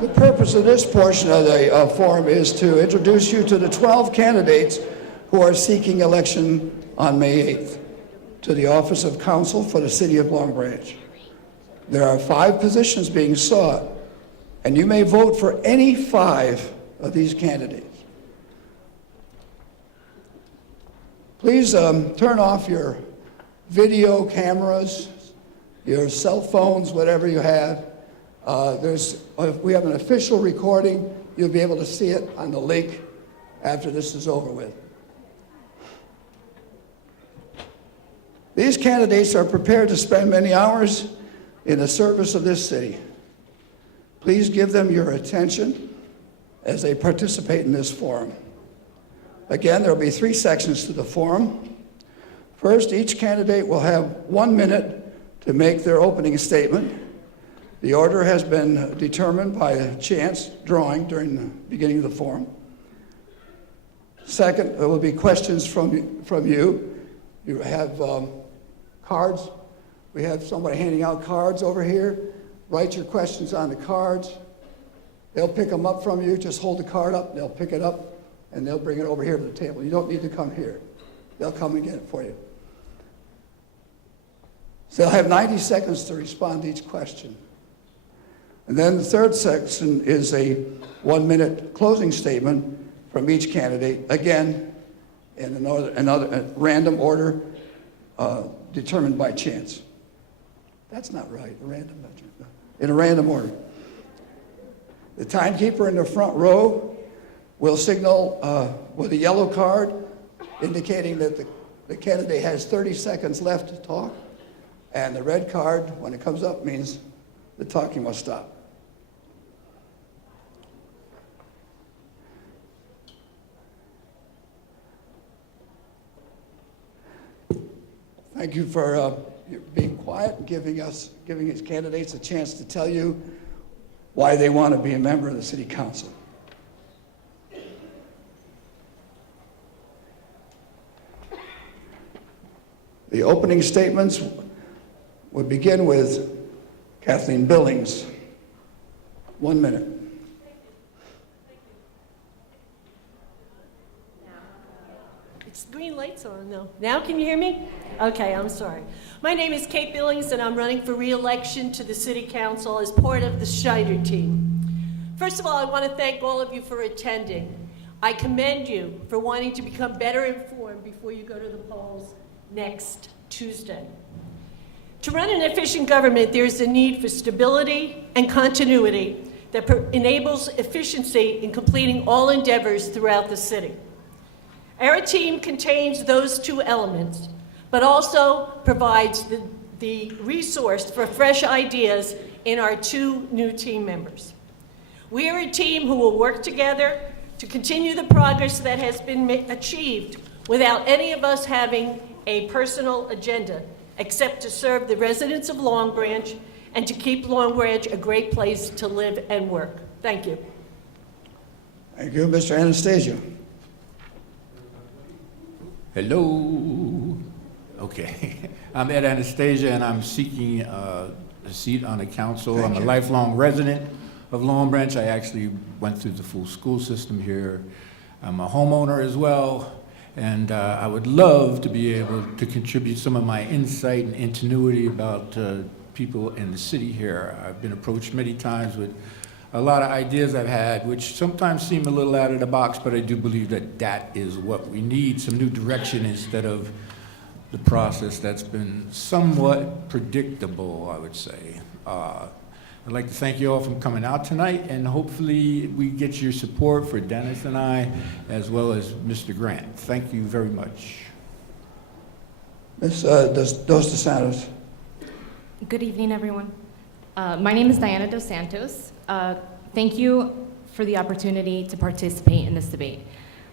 The purpose of this portion of the forum is to introduce you to the 12 candidates who are seeking election on May 8th to the office of council for the city of Long Branch. There are 5 positions being sought, and you may vote for any 5 of these candidates. Please turn off your video cameras, your cell phones, whatever you have. We have an official recording. You'll be able to see it on the link after this is over with. These candidates are prepared to spend many hours in the service of this city. Please give them your attention as they participate in this forum. Again, there will be 3 sections to the forum. First, each candidate will have 1 minute to make their opening statement. The order has been determined by a chance drawing during the beginning of the forum. Second, there will be questions from you. You have cards. We have somebody handing out cards over here. Write your questions on the cards. They'll pick them up from you. Just hold the card up. They'll pick it up, and they'll bring it over here to the table. You don't need to come here. They'll come and get it for you. So they'll have 90 seconds to respond to each question. And then the third section is a 1-minute closing statement from each candidate, again, in another random order determined by chance. That's not right, in a random order. The timekeeper in the front row will signal with a yellow card indicating that the candidate has 30 seconds left to talk, and the red card, when it comes up, means the talking must stop. Thank you for being quiet and giving these candidates a chance to tell you why they want to be a member of the City Council. The opening statements would begin with Kathleen Billings. 1 minute. It's green lights on though. Now can you hear me? Okay, I'm sorry. My name is Kate Billings and I'm running for re-election to the City Council as part of the Schneider team. First of all, I want to thank all of you for attending. I commend you for wanting to become better informed before you go to the polls next Tuesday. To run an efficient government, there is a need for stability and continuity that enables efficiency in completing all endeavors throughout the city. Our team contains those 2 elements, but also provides the resource for fresh ideas in our 2 new team members. We are a team who will work together to continue the progress that has been achieved without any of us having a personal agenda, except to serve the residents of Long Branch and to keep Long Branch a great place to live and work. Thank you. Thank you, Mr. Anastasia. Hello. Okay. I'm Ed Anastasia, and I'm seeking a seat on the council. I'm a lifelong resident of Long Branch. I actually went through the full school system here. I'm a homeowner as well, and I would love to be able to contribute some of my insight and ingenuity about people in the city here. I've been approached many times with a lot of ideas I've had, which sometimes seem a little out of the box, but I do believe that that is what we need, some new direction instead of the process that's been somewhat predictable, I would say. I'd like to thank you all for coming out tonight, and hopefully we get your support for Dennis and I, as well as Mr. Grant. Thank you very much. Ms. Dos Santos. Good evening, everyone. My name is Diana Dos Santos. Thank you for the opportunity to participate in this debate.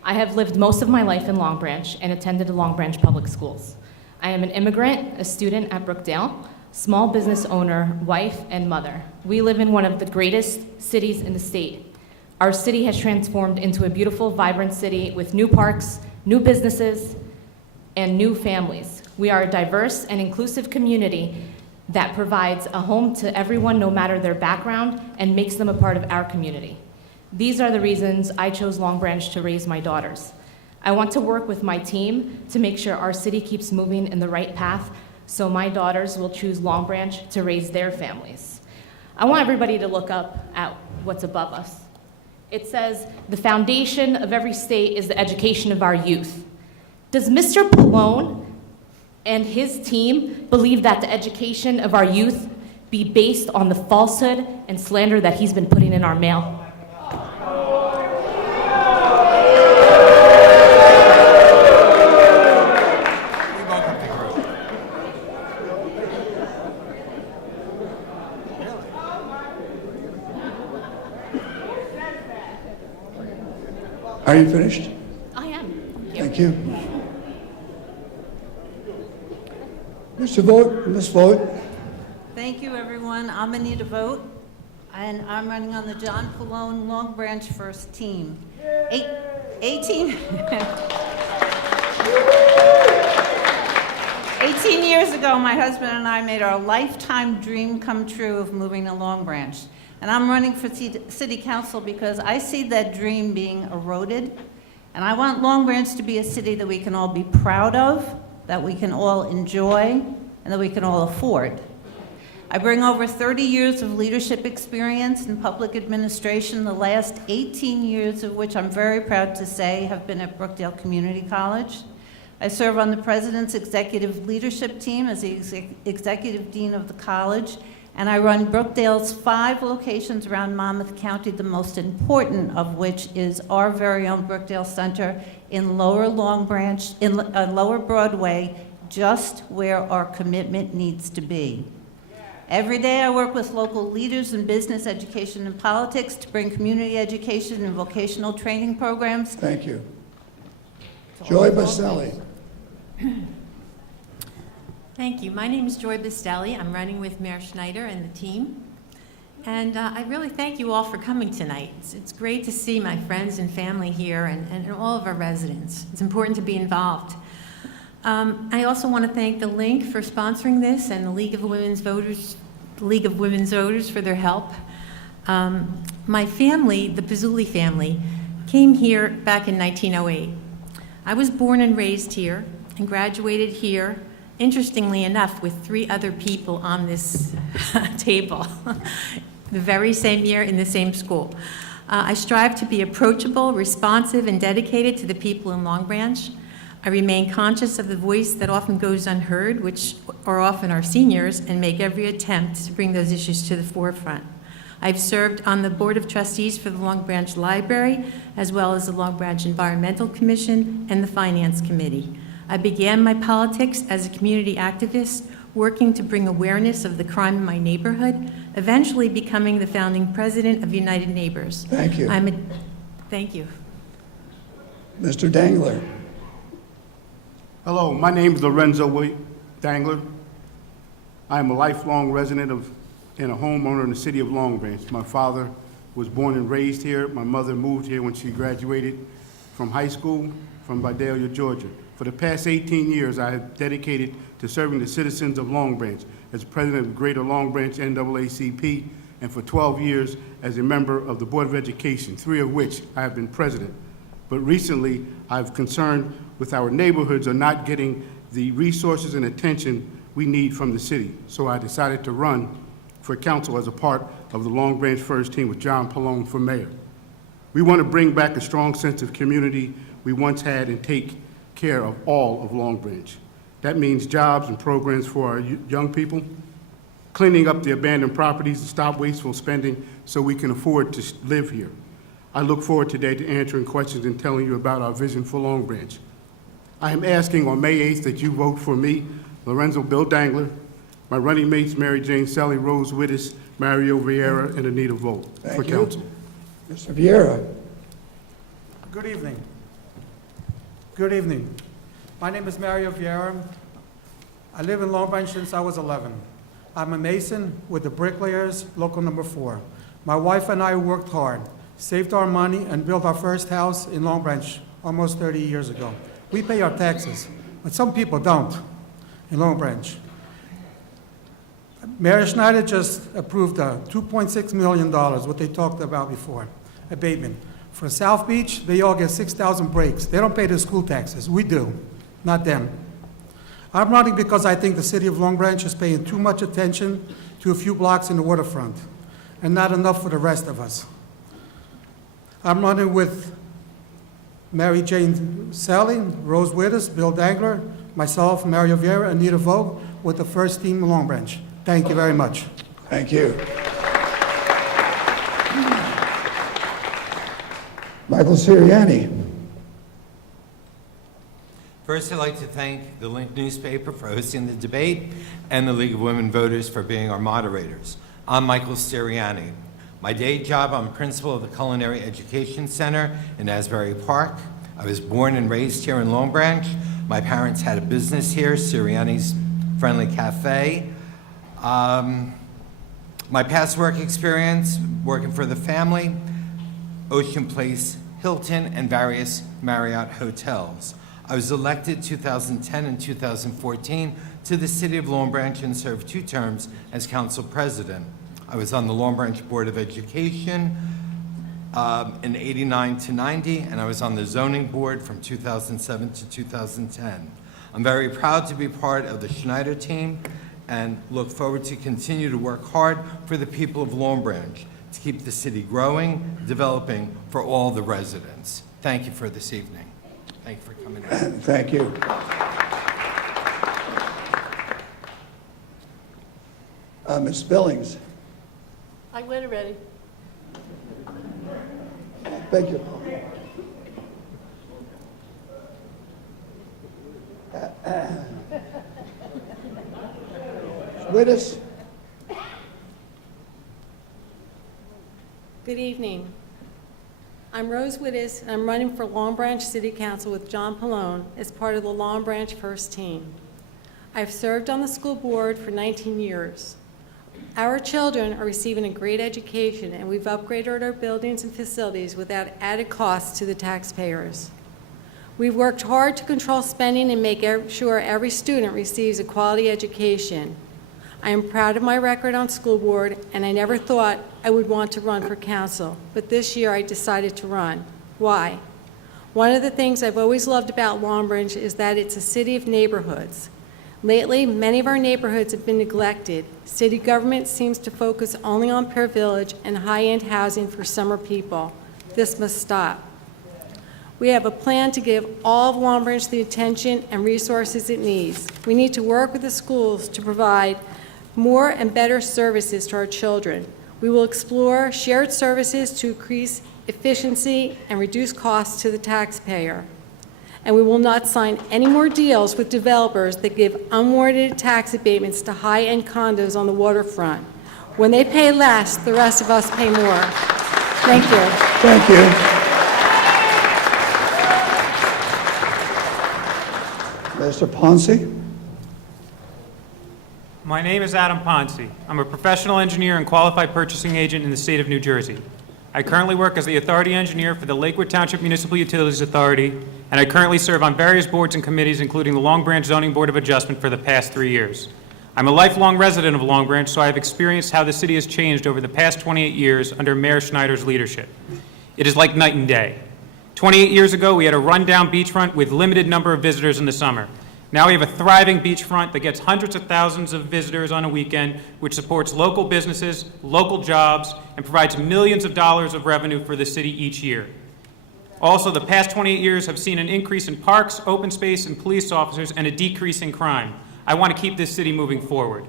I have lived most of my life in Long Branch and attended the Long Branch Public Schools. I am an immigrant, a student at Brookdale, small business owner, wife, and mother. We live in one of the greatest cities in the state. Our city has transformed into a beautiful, vibrant city with new parks, new businesses, and new families. We are a diverse and inclusive community that provides a home to everyone no matter their background and makes them a part of our community. These are the reasons I chose Long Branch to raise my daughters. I want to work with my team to make sure our city keeps moving in the right path so my daughters will choose Long Branch to raise their families. I want everybody to look up at what's above us. It says, the foundation of every state is the education of our youth. Does Mr. Pallone and his team believe that the education of our youth be based on the falsehood and slander that he's been putting in our mail? Are you finished? I am. Thank you. Mr. Vogt, Ms. Vogt. Thank you, everyone. I'm Anita Vogt, and I'm running on the John Pallone Long Branch First Team. 18 years ago, my husband and I made our lifetime dream come true of moving to Long Branch. And I'm running for city council because I see that dream being eroded. And I want Long Branch to be a city that we can all be proud of, that we can all enjoy, and that we can all afford. I bring over 30 years of leadership experience in public administration, the last 18 years of which I'm very proud to say have been at Brookdale Community College. I serve on the president's executive leadership team as the executive dean of the college, and I run Brookdale's 5 locations around Monmouth County, the most important of which is our very own Brookdale Center in Lower Long Branch, in Lower Broadway, just where our commitment needs to be. Every day I work with local leaders in business, education, and politics to bring community education and vocational training programs. Thank you. Joy Baselli. Thank you. My name is Joy Bastelli. I'm running with Mayor Schneider and the team. And I really thank you all for coming tonight. It's great to see my friends and family here and all of our residents. It's important to be involved. I also want to thank the Link for sponsoring this and the League of Women's Voters for their help. My family, the Pizzulli family, came here back in 1908. I was born and raised here and graduated here, interestingly enough, with 3 other people on this table, the very same year in the same school. I strive to be approachable, responsive, and dedicated to the people in Long Branch. I remain conscious of the voice that often goes unheard, which are often our seniors, and make every attempt to bring those issues to the forefront. I've served on the Board of Trustees for the Long Branch Library, as well as the Long Branch Environmental Commission and the Finance Committee. I began my politics as a community activist, working to bring awareness of the crime in my neighborhood, eventually becoming the founding president of United Neighbors. Thank you. Thank you. Mr. Dangler. Hello, my name is Lorenzo Dangler. I am a lifelong resident and a homeowner in the city of Long Branch. My father was born and raised here. My mother moved here when she graduated from high school from Vidalia, Georgia. For the past 18 years, I have dedicated to serving the citizens of Long Branch as president of Greater Long Branch NAACP, and for 12 years as a member of the Board of Education, 3 of which I have been president. But recently, I've concerned with our neighborhoods are not getting the resources and attention we need from the city. So I decided to run for council as a part of the Long Branch First Team with John Pallone for mayor. We want to bring back a strong sense of community we once had and take care of all of Long Branch. That means jobs and programs for our young people, cleaning up the abandoned properties and stop wasteful spending so we can afford to live here. I look forward today to answering questions and telling you about our vision for Long Branch. I am asking on May 8th that you vote for me, Lorenzo Bill Dangler, my running mates Mary Jane Selly, Rose Wittes, Mario Vieira, and Anita Vogt for Thank council. you. Mr. Vieira. Good evening. Good evening. My name is Mario Vieira. I live in Long Branch since I was 11. I'm a mason with the Bricklayers, local number 4. My wife and I worked hard, saved our money, and built our first house in Long Branch almost 30 years ago. We pay our taxes, but some people don't in Long Branch. Mayor Schneider just approved $2.6 million, what they talked about before, abatement. For South Beach, they all get 6,000 breaks. They don't pay their school taxes. We do, not them. I'm running because I think the city of Long Branch is paying too much attention to a few blocks in the waterfront and not enough for the rest of us. I'm running with Mary Jane Sally, Rose Wittes, Bill Dangler, myself, Mario Vieira, Anita Vogt, with the first team in Long Branch. Thank you very much. Thank you. Michael Sirianni. First, I'd like to thank the Link newspaper for hosting the debate and the League of Women Voters for being our moderators. I'm Michael Sirianni. My day job, I'm principal of the Culinary Education Center in Asbury Park. I was born and raised here in Long Branch. My parents had a business here, Sirianni's Friendly Cafe. My past work experience, working for the family, Ocean Place, Hilton, and various Marriott hotels. I was elected 2010 and 2014 to the City of Long Branch and served 2 terms as council president. I was on the Long Branch Board of Education in 89 to 90, and I was on the zoning board from 2007 to 2010. I'm very proud to be part of the Schneider team and look forward to continue to work hard for the people of Long Branch to keep the city growing, developing for all the residents. Thank you for this evening. Thank you for coming in. Thank you. Ms. Billings. I went already. Thank you. Wittes. Good evening. I'm Rose Wittes, and I'm running for Long Branch City Council with John Pallone as part of the Long Branch First Team. I've served on the school board for 19 years. Our children are receiving a great education, and we've upgraded our buildings and facilities without added costs to the taxpayers. We've worked hard to control spending and make sure every student receives a quality education. I am proud of my record on school board, and I never thought I would want to run for council, but this year I decided to run. Why? One of the things I've always loved about Long Branch is that it's a city of neighborhoods. Lately, many of our neighborhoods have been neglected. City government seems to focus only on Pear Village and high-end housing for summer people. This must stop. We have a plan to give all of Long Branch the attention and resources it needs. We need to work with the schools to provide more and better services to our children. We will explore shared services to increase efficiency and reduce costs to the taxpayer. And we will not sign any more deals with developers that give unwarranted tax abatements to high-end condos on the waterfront. When they pay less, the rest of us pay more. Thank you. Thank you. Mr. Ponce? My name is Adam Ponce. I'm a professional engineer and qualified purchasing agent in the state of New Jersey. I currently work as the authority engineer for the Lakewood Township Municipal Utilities Authority, and I currently serve on various boards and committees, including the Long Branch Zoning Board of Adjustment for the past 3 years. I'm a lifelong resident of Long Branch, so I have experienced how the city has changed over the past 28 years under Mayor Schneider's leadership. It is like night and day. 28 years ago, we had a rundown beachfront with limited number of visitors in the summer. Now we have a thriving beachfront that gets hundreds of thousands of visitors on a weekend, which supports local businesses, local jobs, and provides millions of dollars of revenue for the city each year. Also, the past 28 years have seen an increase in parks, open space, and police officers, and a decrease in crime. I want to keep this city moving forward.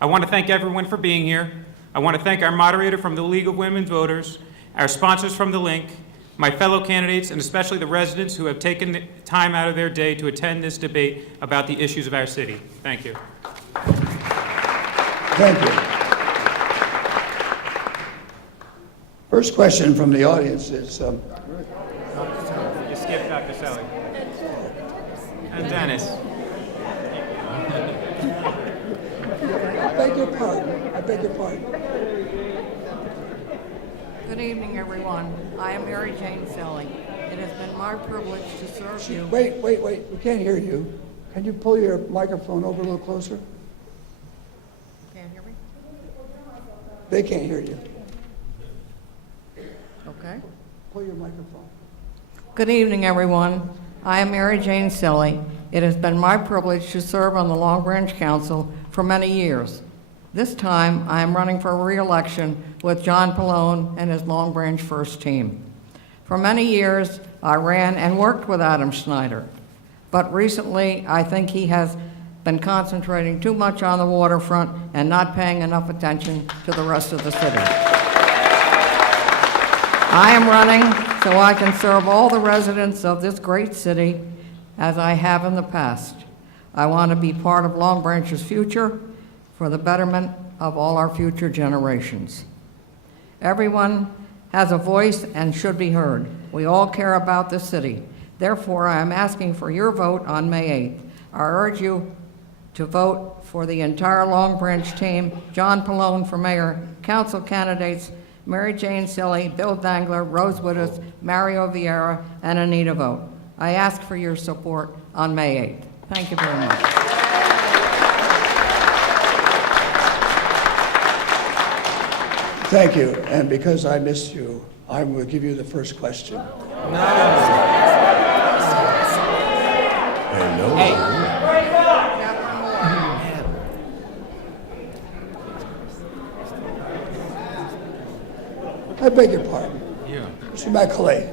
I want to thank everyone for being here. I want to thank our moderator from the League of Women Voters, our sponsors from the Link, my fellow candidates, and especially the residents who have taken the time out of their day to attend this debate about the issues of our city. Thank you. Thank you. First question from the audience is, You skipped Dr. Selly. And Dennis. I beg your pardon. I beg your pardon. Good evening, everyone. I am Mary Jane Selly. It has been my privilege to serve you. Wait. We can't hear you. Can you pull your microphone over a little closer? Can't hear me? They can't hear you. Okay. Pull your microphone. Good evening, everyone. I am Mary Jane Silly. It has been my privilege to serve on the Long Branch Council for many years. This time, I am running for re-election with John Pallone and his Long Branch First Team. For many years, I ran and worked with Adam Schneider, but recently, I think he has been concentrating too much on the waterfront and not paying enough attention to the rest of the city. I am running so I can serve all the residents of this great city as I have in the past. I want to be part of Long Branch's future for the betterment of all our future generations. Everyone has a voice and should be heard. We all care about the city. Therefore, I am asking for your vote on May 8th. I urge you to vote for the entire Long Branch team, John Pallone for mayor, council candidates, Mary Jane Silly, Bill Dangler, Rose Wittes, Mario Vieira, and Anita Vogt. I ask for your support on May 8th. Thank you very much. Thank you, and because I missed you, I will give you the first question. I beg your pardon. Yeah. Mr. McCalais.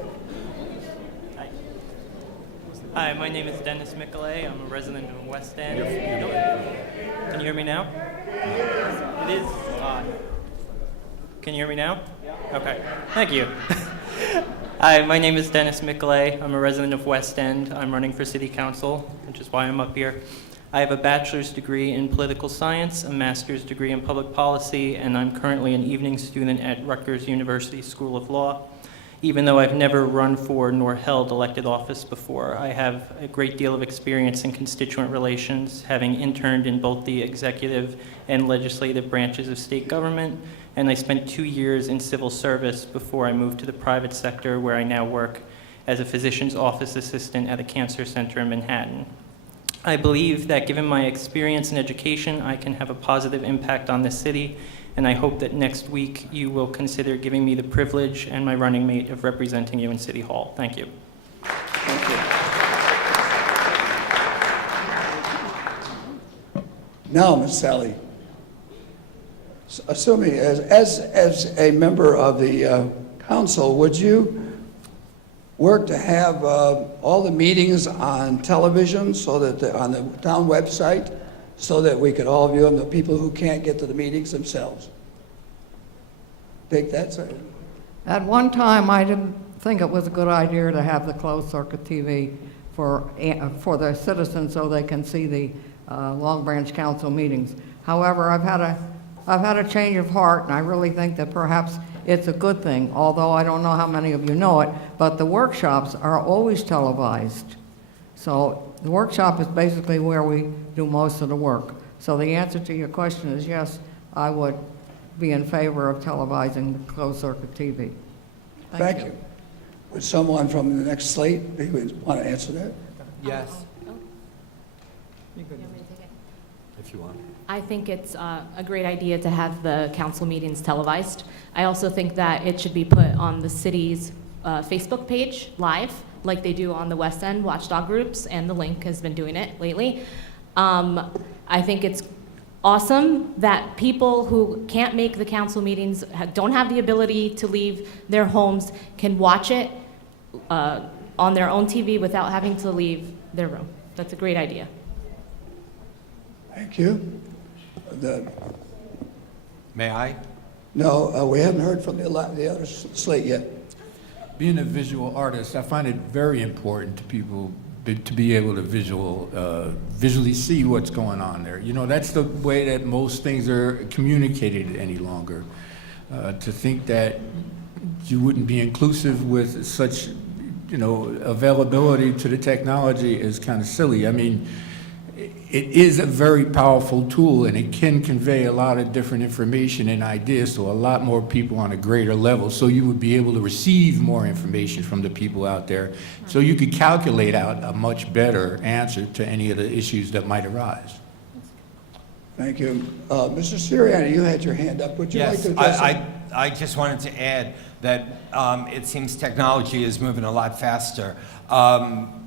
Hi, my name is Dennis Michelet. I'm a resident of West End. Can you hear me now? It is odd. Can you hear me now? Okay, thank you. Hi, my name is Dennis Michelet. I'm a resident of West End. I'm running for City Council, which is why I'm up here. I have a bachelor's degree in political science, a master's degree in public policy, and I'm currently an evening student at Rutgers University School of Law. Even though I've never run for nor held elected office before, I have a great deal of experience in constituent relations, having interned in both the executive and legislative branches of state government, and I spent 2 years in civil service before I moved to the private sector, where I now work as a physician's office assistant at a cancer center in Manhattan. I believe that given my experience in education, I can have a positive impact on this city, and I hope that next week you will consider giving me the privilege and my running mate of representing you in City Hall. Thank you. Thank you. Now, Ms. Sally, assuming as a member of the council, would you work to have all the meetings on television so that on the town website so that we could all view them, the people who can't get to the meetings themselves? Take that, sir. At one time, I didn't think it was a good idea to have the closed circuit TV for the citizens so they can see the Long Branch Council meetings. However, I've had a change of heart, and I really think that perhaps it's a good thing, although I don't know how many of you know it, but the workshops are always televised. So the workshop is basically where we do most of the work. So the answer to your question is yes, I would be in favor of televising the closed circuit TV. Thank you. Would someone from the next slate want to answer that? Yes. If you want. I think it's a great idea to have the council meetings televised. I also think that it should be put on the city's Facebook page live, like they do on the West End watchdog groups, and the Link has been doing it lately. I think it's awesome that people who can't make the council meetings, don't have the ability to leave their homes, can watch it on their own TV without having to leave their room. That's a great idea. Thank you. May I? No, we haven't heard from the other slate yet. Being a visual artist, I find it very important to people to be able to visually see what's going on there. You know, that's the way that most things are communicated any longer. To think that you wouldn't be inclusive with such, availability to the technology is kind of silly. I mean, it is a very powerful tool, and it can convey a lot of different information and ideas to a lot more people on a greater level, so you would be able to receive more information from the people out there, so you could calculate out a much better answer to any of the issues that might arise. Thank you. Mr. Sirianni, you had your hand up. Would you like Yes, to address it? I just wanted to add that it seems technology is moving a lot faster.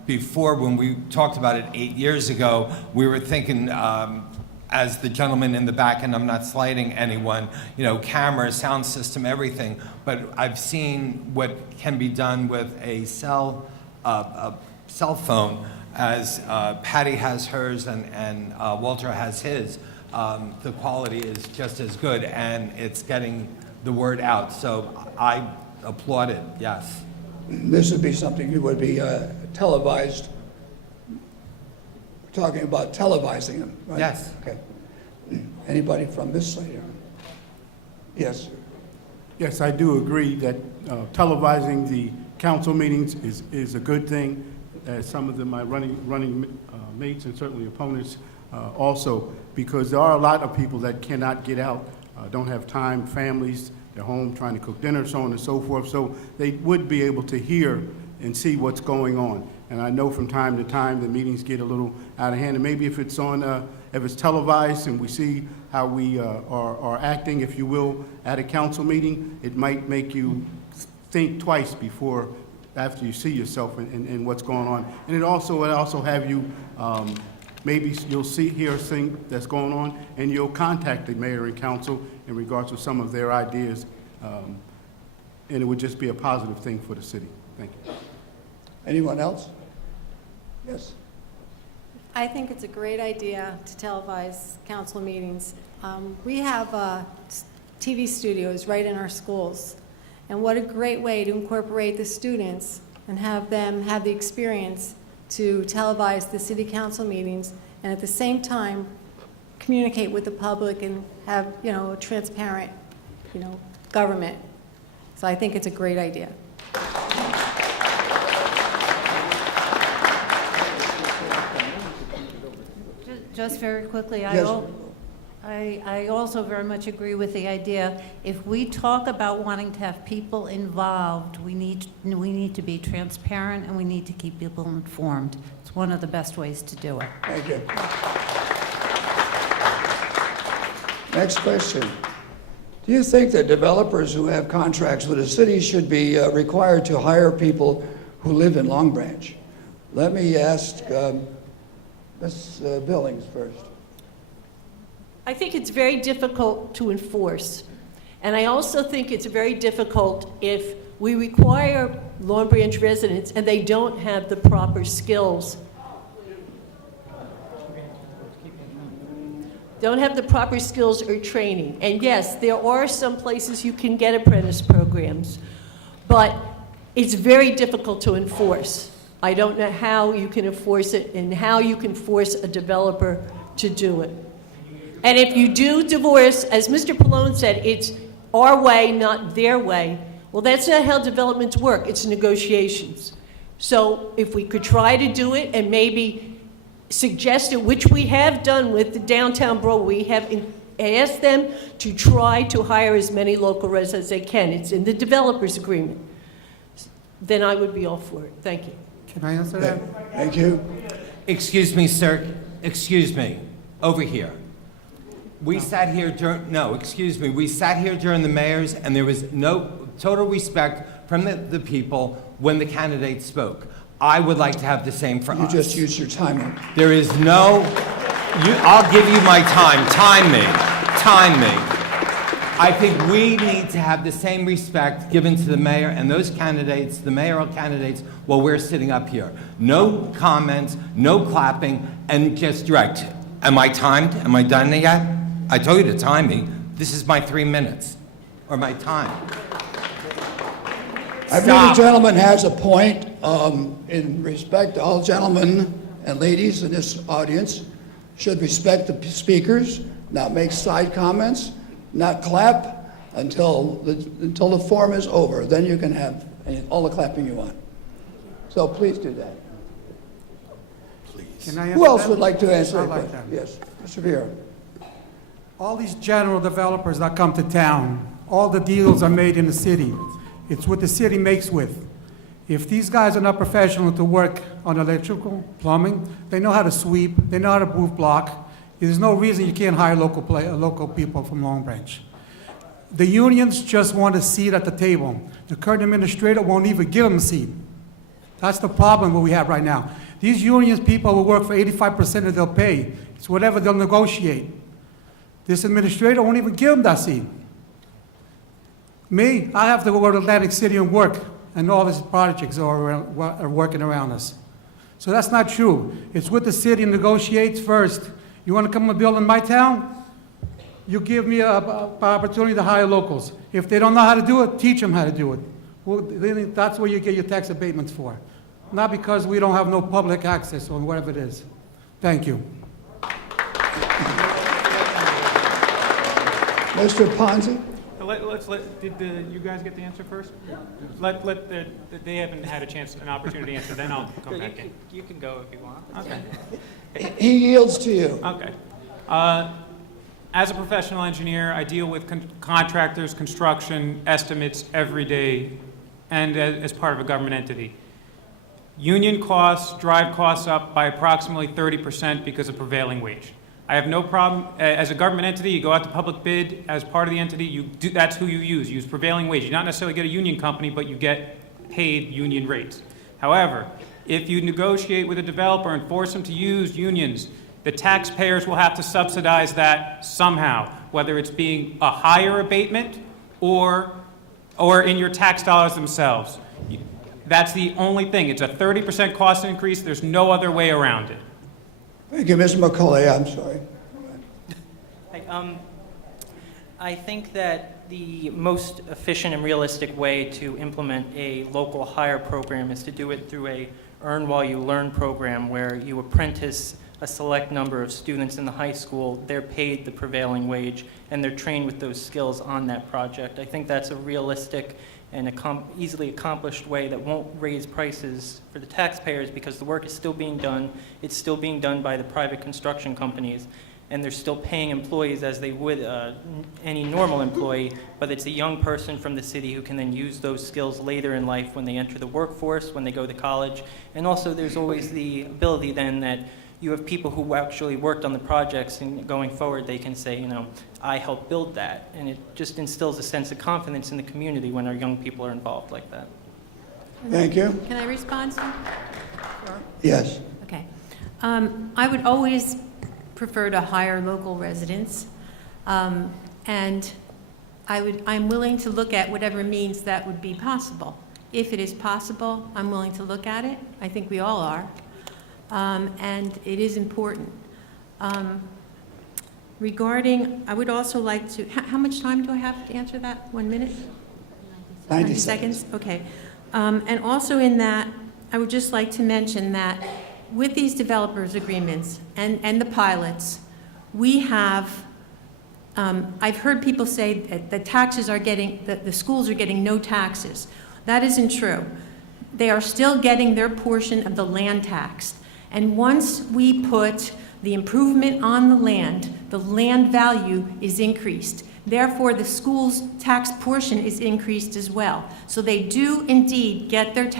Before, when we talked about it 8 years ago, we were thinking, as the gentleman in the back, and I'm not slighting anyone, you know, camera, sound system, everything. But I've seen what can be done with a cell phone, as Patty has hers and Walter has his. The quality is just as good, and it's getting the word out. So I applaud it, yes. This would be something you would be televised. We're talking about televising them, right? Yes. Okay. Anybody from this side here? Yes. Yes, I do agree that televising the council meetings is a good thing. Some of them, my running mates and certainly opponents also, because there are a lot of people that cannot get out, don't have time, families, they're home trying to cook dinner, so on and so forth. So they would be able to hear and see what's going on. And I know from time to time the meetings get a little out of hand. And maybe if it's on, if it's televised and we see how we are acting, if you will, at a council meeting, it might make you think twice before, after you see yourself and what's going on. And it also have you, maybe you'll hear things that's going on, and you'll contact the mayor and council in regards to some of their ideas, and it would just be a positive thing for the city. Thank you. Anyone else? Yes. I think it's a great idea to televise council meetings. We have TV studios right in our schools, and what a great way to incorporate the students and have them have the experience to televise the city council meetings and at the same time communicate with the public and have, you know, a transparent, you know, government. So I think it's a great idea. Just very quickly, Yes. I also very much agree with the idea, if we talk about wanting to have people involved, we need to be transparent and we need to keep people informed. It's one of the best ways to do it. Thank you. Next question. Do you think that developers who have contracts with the city should be required to hire people who live in Long Branch? Let me ask Ms. Billings first. I think it's very difficult to enforce. And I also think it's very difficult if we require Long Branch residents and they don't have the proper skills. Don't have the proper skills or training. And yes, there are some places you can get apprentice programs, but it's very difficult to enforce. I don't know how you can enforce it and how you can force a developer to do it. And if you do divorce, as Mr. Pallone said, it's our way, not their way. Well, that's not how developments work. It's negotiations. So if we could try to do it and maybe suggest it, which we have done with the downtown borough, we have asked them to try to hire as many local residents as they can. It's in the developers agreement. Then I would be all for it. Thank you. Can I answer that? Thank you. Excuse me, sir. Excuse me. Over here. We sat here we sat here during the mayor's, and there was no total respect from the people when the candidates spoke. I would like to have the same for us. You just used your timing. There is no, I'll give you my time. Time me. I think we need to have the same respect given to the mayor and those candidates, the mayoral candidates, while we're sitting up here. No comments, no clapping, and just direct. Am I timed? Am I done yet? I told you to time me. This is my 3 minutes, or my time. I believe the gentleman has a point. In respect to all gentlemen and ladies in this audience, should respect the speakers, not make side comments, not clap until the forum is over. Then you can have all the clapping you want. So please do that. Can I Who answer else that? would like to answer I'd that like question? that. Yes, Mr. Vieira. All these general developers that come to town, all the deals are made in the city. It's what the city makes with. If these guys are not professional to work on electrical, plumbing, they know how to sweep, they know how to move block. There's no reason you can't hire local people from Long Branch. The unions just want a seat at the table. The current administrator won't even give them a seat. That's the problem that we have right now. These unions people will work for 85% of their pay. It's whatever they'll negotiate. This administrator won't even give them that seat. Me, I have to go to Atlantic City and work, and all these projects are working around us. So that's not true. It's what the city negotiates first. You want to come and build in my town? You give me an opportunity to hire locals. If they don't know how to do it, teach them how to do it. Well, that's where you get your tax abatements for. Not because we don't have no public access or whatever it is. Thank you. Mr. Ponzi? Did you guys get the answer first? They haven't had a chance, an opportunity to answer, then I'll come back in. You can go if you want. Okay. He yields to you. Okay. As a professional engineer, I deal with contractors, construction, estimates every day, and as part of a government entity. Union costs drive costs up by approximately 30% because of prevailing wage. I have no problem, as a government entity, you go out to public bid, as part of the entity, that's who you use prevailing wage. You not necessarily get a union company, but you get paid union rates. However, if you negotiate with a developer and force them to use unions, the taxpayers will have to subsidize that somehow, whether it's being a higher abatement or in your tax dollars themselves. That's the only thing. It's a 30% cost increase. There's no other way around it. Thank you, Mr. McCauley. I'm sorry. I think that the most efficient and realistic way to implement a local hire program is to do it through a Earn While You Learn program where you apprentice a select number of students in the high school, they're paid the prevailing wage, and they're trained with those skills on that project. I think that's a realistic and easily accomplished way that won't raise prices for the taxpayers because the work is still being done. It's still being done by the private construction companies, and they're still paying employees as they would any normal employee, but it's a young person from the city who can then use those skills later in life when they enter the workforce, when they go to college. And also there's always the ability then that you have people who actually worked on the projects, and going forward they can say, you know, I helped build that. And it just instills a sense of confidence in the community when our young people are involved like that. Thank you. Can I respond, sir? Yes. Okay. I would always prefer to hire local residents, and I'm willing to look at whatever means that would be possible. If it is possible, I'm willing to look at it. I think we all are. And it is important. Regarding, I would also like to, how much time do I have to answer that? 1 minute? 90 seconds? Okay. And also in that, I would just like to mention that with these developers agreements and the pilots, we have, I've heard people say that the taxes are getting, that the schools are getting no taxes. That isn't true. They are still getting their portion of the land tax. And once we put the improvement on the land value is increased. Therefore, the school's tax portion is increased as well. So they do indeed get their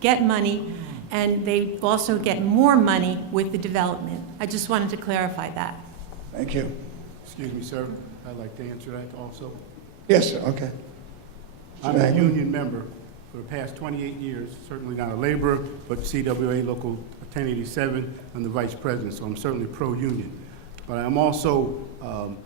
get money, and they also get more money with the development. I just wanted to clarify that. Thank you. Excuse me, sir. I'd like to answer that also. Yes, sir. Okay. I'm a union member for the past 28 years, certainly not a laborer, but CWA Local 1087, I'm the vice president, so I'm certainly pro-union. But I'm also,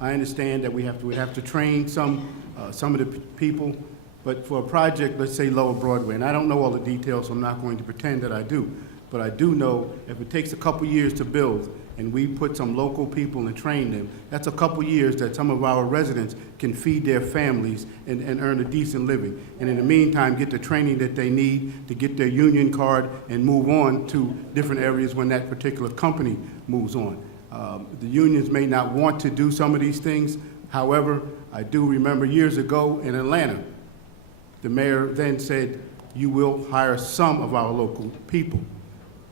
I understand that we have to train some of the people, but for a project, let's say Lower Broadway, and I don't know all the details, so I'm not going to pretend that I do, but I do know if it takes a couple years to build, and we put some local people and train them, that's a couple years that some of our residents can feed their families and earn a decent living. And in the meantime, get the training that they need to get their union card and move on to different areas when that particular company moves on. The unions may not want to do some of these things. However, I do remember years ago in Atlanta, the mayor then said, you will hire some of our local people.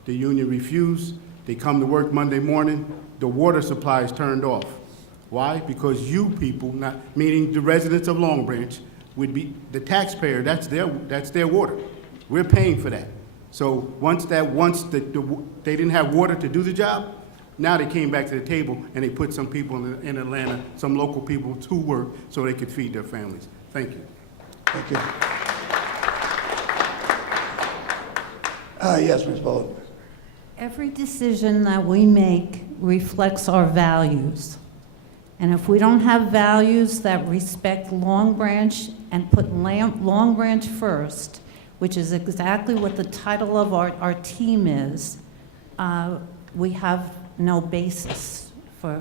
The union refused. They come to work Monday morning, the water supply is turned off. Why? Because you people, not meaning the residents of Long Branch, would be the taxpayer, that's their water. We're paying for that. So once they didn't have water to do the job, Now they came back to the table and they put some people in Atlanta, some local people to work so they could feed their families. Thank you. Thank you. Yes, Ms. Bowles. Every decision that we make reflects our values. And if we don't have values that respect Long Branch and put Long Branch first, which is exactly what the title of our team is, we have no basis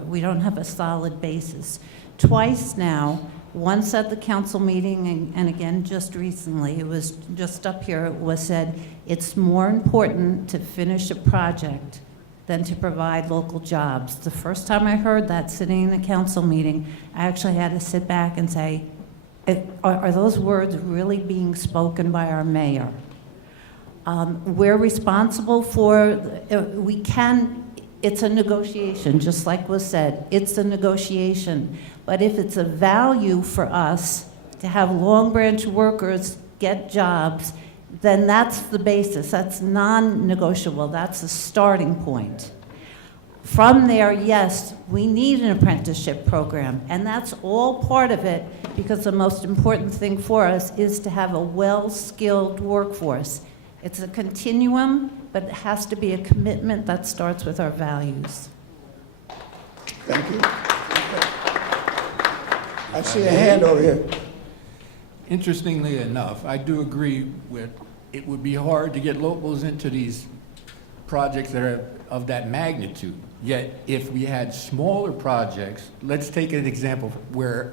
we don't have a solid basis. Twice now, once at the council meeting, and again just recently, it was just up here, it was said, it's more important to finish a project than to provide local jobs. The first time I heard that sitting in a council meeting, I actually had to sit back and say, are those words really being spoken by our mayor? We're responsible for, it's a negotiation, just like was said, it's a negotiation. But if it's a value for us to have Long Branch workers get jobs, then that's the basis. That's non-negotiable. That's a starting point. From there, yes, we need an apprenticeship program, and that's all part of it, because the most important thing for us is to have a well-skilled workforce. It's a continuum, but it has to be a commitment that starts with our values. Thank you. I see a hand over here. Interestingly enough, I do agree with it would be hard to get locals into these projects that are of that magnitude. Yet, if we had smaller projects, let's take an example where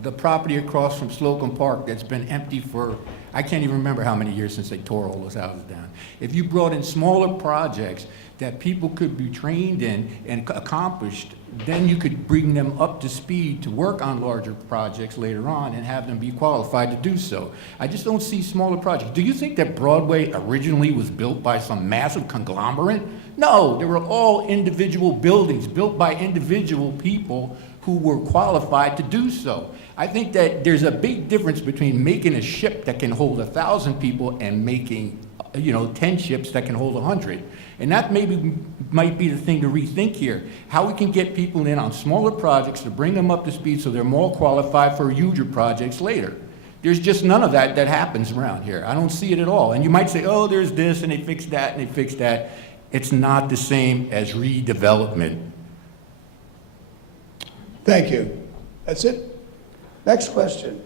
the property across from Slocum Park that's been empty for, I can't even remember how many years since they tore all those houses down. If you brought in smaller projects that people could be trained in and accomplished, then you could bring them up to speed to work on larger projects later on and have them be qualified to do so. I just don't see smaller projects. Do you think that Broadway originally was built by some massive conglomerate? No, they were all individual buildings built by individual people who were qualified to do so. I think that there's a big difference between making a ship that can hold 1,000 people and making 10 ships that can hold 100. And that maybe might be the thing to rethink here. How we can get people in on smaller projects to bring them up to speed so they're more qualified for huger projects later. There's just none of that happens around here. I don't see it at all. And you might say, oh, there's this, and they fixed that, and they fixed that. It's not the same as redevelopment. Thank you. That's it. Next question.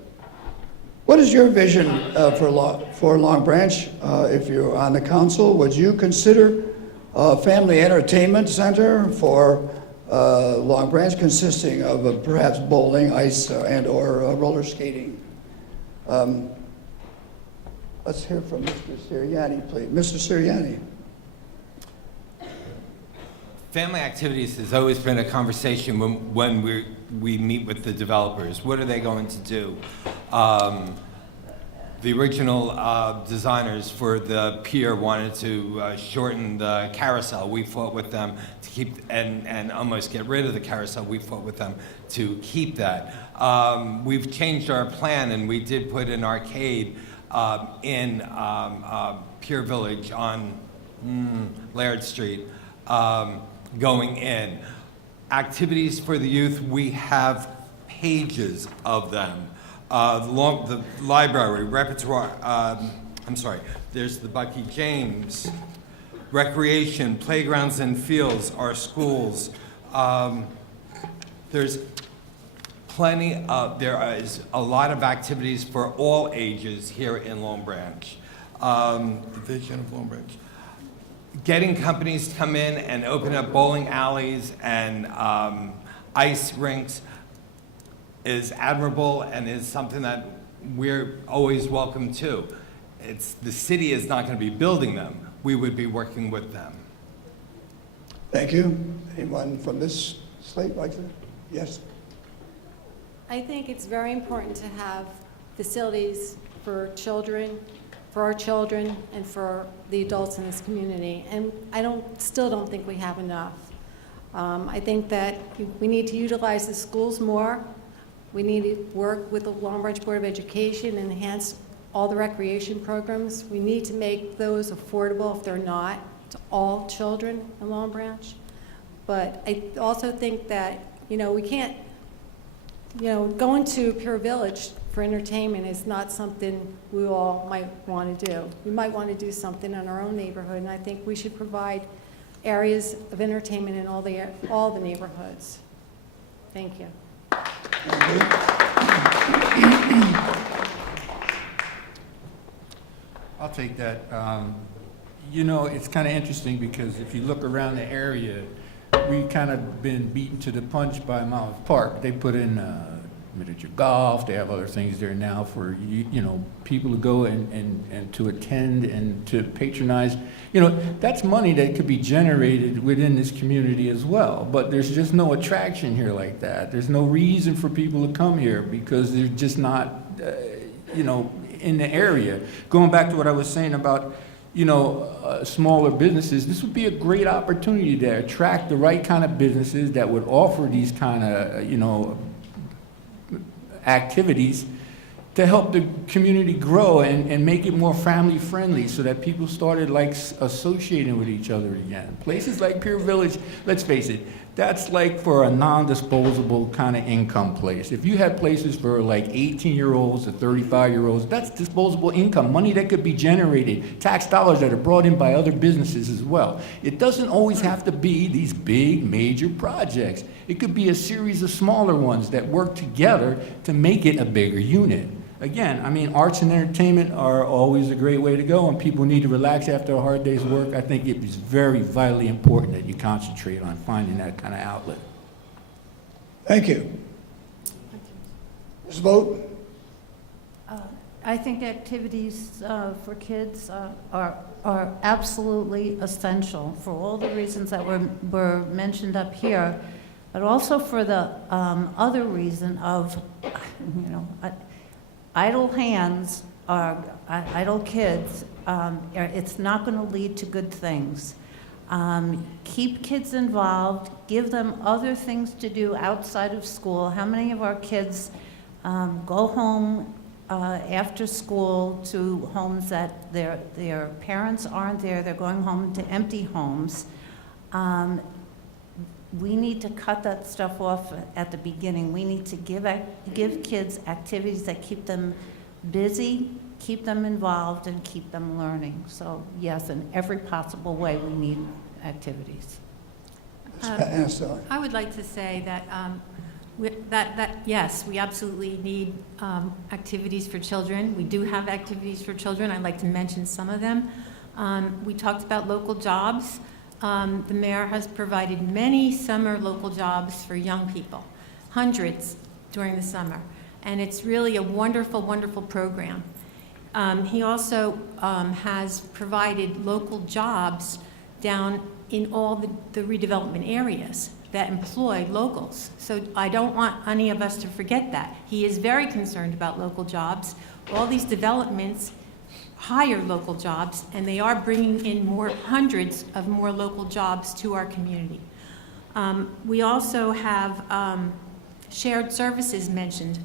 What is your vision for Long Branch? If you're on the council, would you consider a family entertainment center for Long Branch consisting of perhaps bowling, ice, and/or roller skating? Let's hear from Mr. Siriani, please. Mr. Siriani. Family activities has always been a conversation when we meet with the developers. What are they going to do? The original designers for the pier wanted to shorten the carousel. We fought with them to keep, and almost get rid of the carousel. We fought with them to keep that. We've changed our plan, and we did put an arcade in Pier Village on Laird Street. Going in. Activities for the youth, we have pages of them. The library, repertoire, there's the Bucky James, recreation, playgrounds and fields, our schools. There's there is a lot of activities for all ages here in Long Branch. The vision of Long Branch. Getting companies to come in and open up bowling alleys and ice rinks is admirable and is something that we're always welcome to. The city is not going to be building them. We would be working with them. Thank you. Anyone from this slate like that? Yes. I think it's very important to have facilities for children, for our children, and for the adults in this community. And I still don't think we have enough. I think that we need to utilize the schools more. We need to work with the Long Branch Board of Education and enhance all the recreation programs. We need to make those affordable if they're not to all children in Long Branch. But I also think that, we can't, going to Pure Village for entertainment is not something we all might want to do. We might want to do something in our own neighborhood, and I think we should provide areas of entertainment in all the neighborhoods. Thank you. I'll take that. It's kind of interesting because if you look around the area, we kind of been beaten to the punch by Miles Park. They put in miniature golf. They have other things there now for people to go and to attend and to patronize. That's money that could be generated within this community as well. But there's just no attraction here like that. There's no reason for people to come here because they're just not, in the area. Going back to what I was saying about smaller businesses, this would be a great opportunity to attract the right kind of businesses that would offer these kind of, activities to help the community grow and make it more family friendly so that people started associating with each other again. Places like Pure Village, let's face it, that's like for a non-disposable kind of income place. If you had places for 18-year-olds to 35-year-olds, that's disposable income, money that could be generated, tax dollars that are brought in by other businesses as well. It doesn't always have to be these big major projects. It could be a series of smaller ones that work together to make it a bigger unit. Again, arts and entertainment are always a great way to go, and people need to relax after a hard day's work. I think it is very vitally important that you concentrate on finding that kind of outlet. Thank you. Ms. Vogt? I think activities for kids are absolutely essential for all the reasons that were mentioned up here, but also for the other reason of, idle hands or idle kids, it's not going to lead to good things. Keep kids involved, give them other things to do outside of school. How many of our kids go home after school to homes that their parents aren't there, they're going home to empty homes? We need to cut that stuff off at the beginning. We need to give kids activities that keep them busy, keep them involved, and keep them learning. So yes, in every possible way, we need activities. I would like to say that yes, we absolutely need activities for children. We do have activities for children. I'd like to mention some of them. We talked about local jobs. The mayor has provided many summer local jobs for young people, hundreds during the summer, and it's really a wonderful, wonderful program. He also has provided local jobs down in all the redevelopment areas that employ locals. So I don't want any of us to forget that. He is very concerned about local jobs. All these developments hire local jobs, and they are bringing in hundreds of more local jobs to our community. We also have shared services mentioned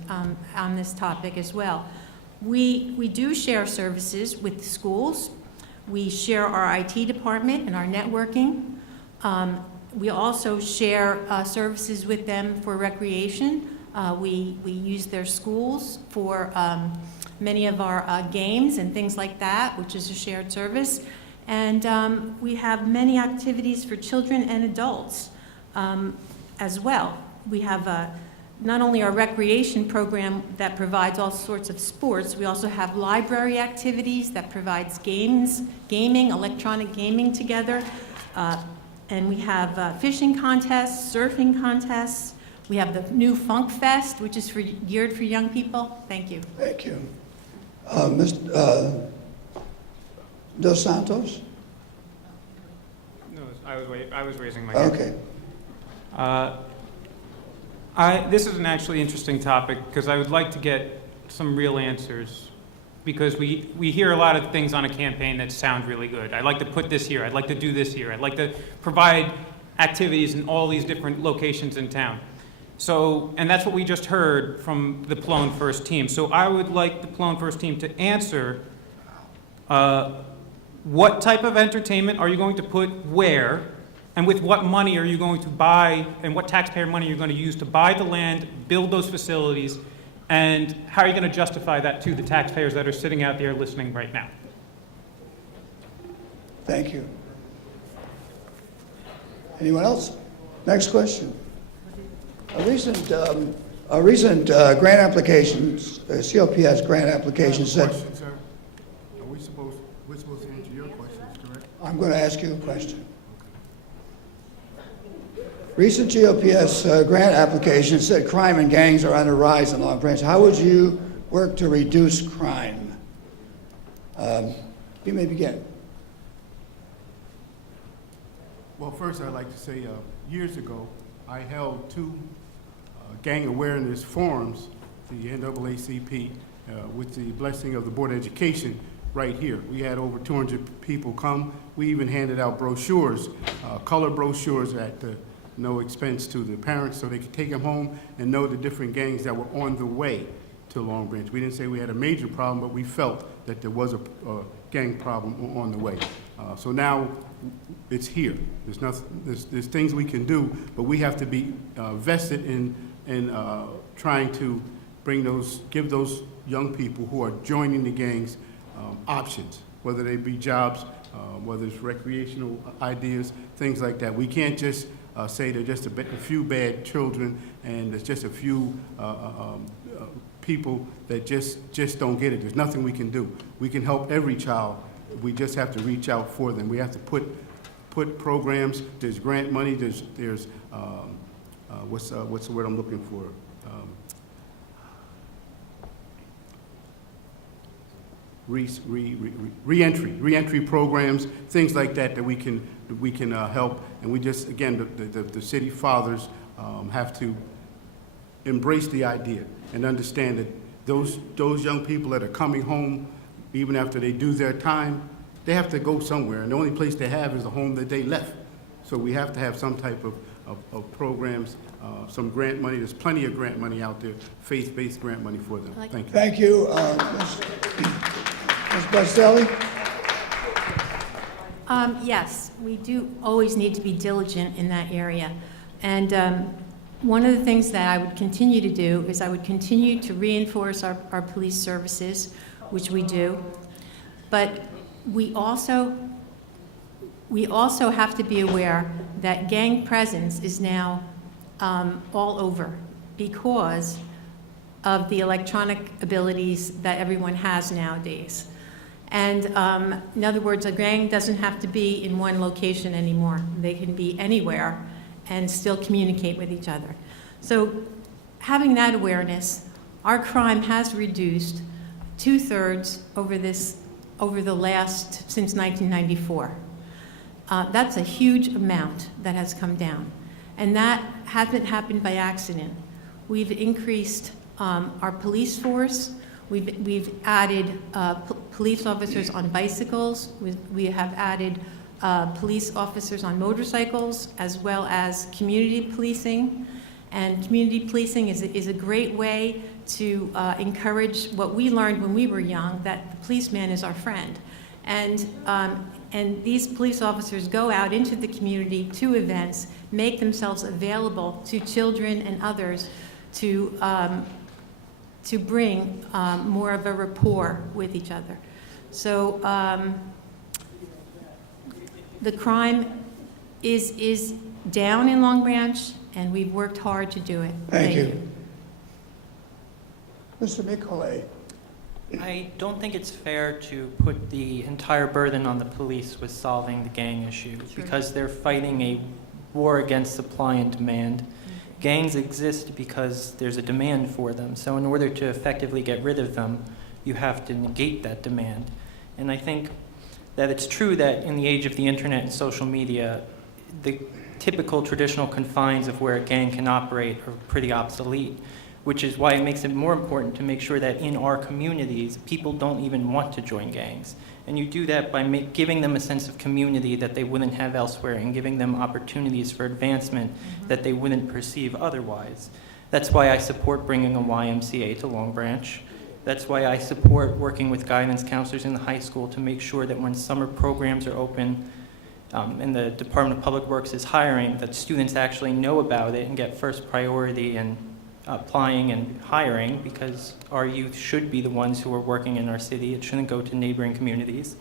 on this topic as well. We do share services with schools. We share our IT department and our networking. We also share services with them for recreation. We use their schools for many of our games and things like that, which is a shared service. And we have many activities for children and adults as well. We have not only our recreation program that provides all sorts of sports, we also have library activities that provides gaming, electronic gaming together. And we have fishing contests, surfing contests. We have the new Funk Fest, which is geared for young people. Thank you. Thank you. Mr. Dos Santos? No, I was raising my hand. Okay. This is an actually interesting topic because I would like to get some real answers, because we hear a lot of things on a campaign that sound really good. I'd like to put this here. I'd like to do this here. I'd like to provide activities in all these different locations in town. So, and that's what we just heard from the Plone First Team. So I would like the Plone First Team to answer what type of entertainment are you going to put where, And with what money are you going to buy, and what taxpayer money are you going to use to buy the land, build those facilities, and how are you going to justify that to the taxpayers that are sitting out there listening right now? Thank you. Anyone else? Next question. A recent grant application, COPS grant application said, Question, sir. We're supposed to answer your questions, correct? I'm going to ask you a question. Recent GOPS grant application said crime and gangs are on the rise in Long Branch. How would you work to reduce crime? You may begin. Well, first, I'd like to say, years ago, I held two gang awareness forums, the NAACP, with the blessing of the Board of Education right here. We had over 200 people come. We even handed out brochures, color brochures at no expense to the parents, so they could take them home and know the different gangs that were on the way to Long Branch. We didn't say we had a major problem, but we felt that there was a gang problem on the way. So now it's here. There's things we can do, but we have to be vested in trying to give those young people who are joining the gangs options, whether they be jobs, whether it's recreational ideas, things like that. We can't just say they're just a few bad children and there's just a few people that just don't get it. There's nothing we can do. We can help every child. We just have to reach out for them. We have to put programs. There's grant money. There's what's the word I'm looking for? Reentry programs, things like that we can help. And we just, again, the city fathers have to embrace the idea and understand that those young people that are coming home, even after they do their time, they have to go somewhere, and the only place they have is the home that they left. So we have to have some type of programs, some grant money. There's plenty of grant money out there, faith-based grant money for them. Thank you. Thank you. Ms. Bastelli? Yes, we do always need to be diligent in that area. And one of the things that I would continue to do is I would continue to reinforce our police services, which we do. But we also have to be aware that gang presence is now all over because of the electronic abilities that everyone has nowadays. And in other words, a gang doesn't have to be in one location anymore. They can be anywhere and still communicate with each other. So having that awareness, our crime has reduced 2/3 over the last, since 1994. That's a huge amount that has come down. And that hasn't happened by accident. We've increased our police force. We've added police officers on bicycles. We have added police officers on motorcycles, as well as community policing. And community policing is a great way to encourage what we learned when we were young, that the policeman is our friend. And these police officers go out into the community to events, make themselves available to children and others to bring more of a rapport with each other. So the crime is down in Long Branch, and we've worked hard to do it. Thank you. Mr. Nicolay. I don't think it's fair to put the entire burden on the police with solving the gang issue, because they're fighting a war against supply and demand. Gangs exist because there's a demand for them. So in order to effectively get rid of them, you have to negate that demand. And I think that it's true that in the age of the internet and social media, the typical traditional confines of where a gang can operate are pretty obsolete, which is why it makes it more important to make sure that in our communities, people don't even want to join gangs. And you do that by giving them a sense of community that they wouldn't have elsewhere, and giving them opportunities for advancement that they wouldn't perceive otherwise. That's why I support bringing a YMCA to Long Branch. That's why I support working with guidance counselors in the high school to make sure that when summer programs are open, and the Department of Public Works is hiring, that students actually know about it and get first priority in applying and hiring, because our youth should be the ones who are working in our city. It shouldn't go to neighboring communities.